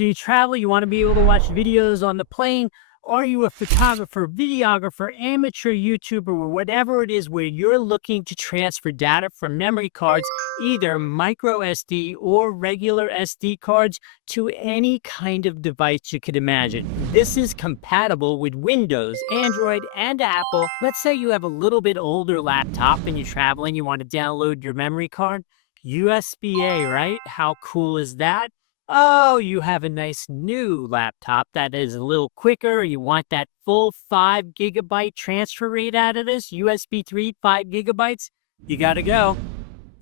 Do you travel? You want to be able to watch videos on the plane? Are you a photographer, videographer, amateur YouTuber, or whatever it is where you're looking to transfer data from memory cards, either micro SD or regular SD cards, to any kind of device you could imagine? This is compatible with Windows, Android, and Apple. Let's say you have a little bit older laptop and you're traveling, you want to download your memory card. USB-A, right? How cool is that? Oh, you have a nice new laptop that is a little quicker. You want that full 5 GB transfer rate out of this? USB 3, 5 GB? You gotta go.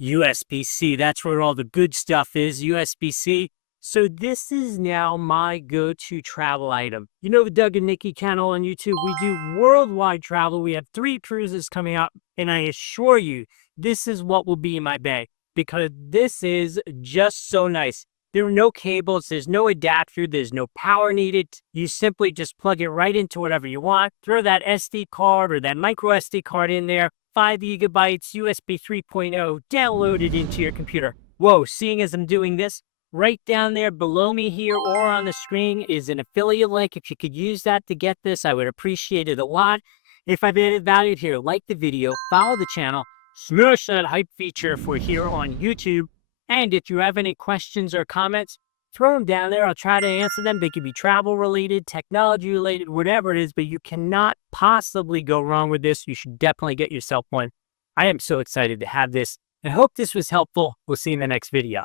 USB-C, that's where all the good stuff is, USB-C. So this is now my go-to travel item. You know the Doug and Niki channel on YouTube? We do worldwide travel. We have 3 cruises coming up, and I assure you, this is what will be in my bag because this is just so nice. There are no cables, there's no adapter, there's no power needed. You simply just plug it right into whatever you want, throw that SD card or that micro SD card in there, 5 gigabytes, USB 3.0, download it into your computer. Whoa, seeing as I'm doing this, right down there below me here or on the screen is an affiliate link. If you could use that to get this, I would appreciate it a lot. If I've added value here, like the video, follow the channel, smash that hype feature if we're here on YouTube. And if you have any questions or comments, throw them down there. I'll try to answer them. They could be travel related, technology related, whatever it is, but you cannot possibly go wrong with this. You should definitely get yourself one. I am so excited to have this. I hope this was helpful. We'll see you in the next video.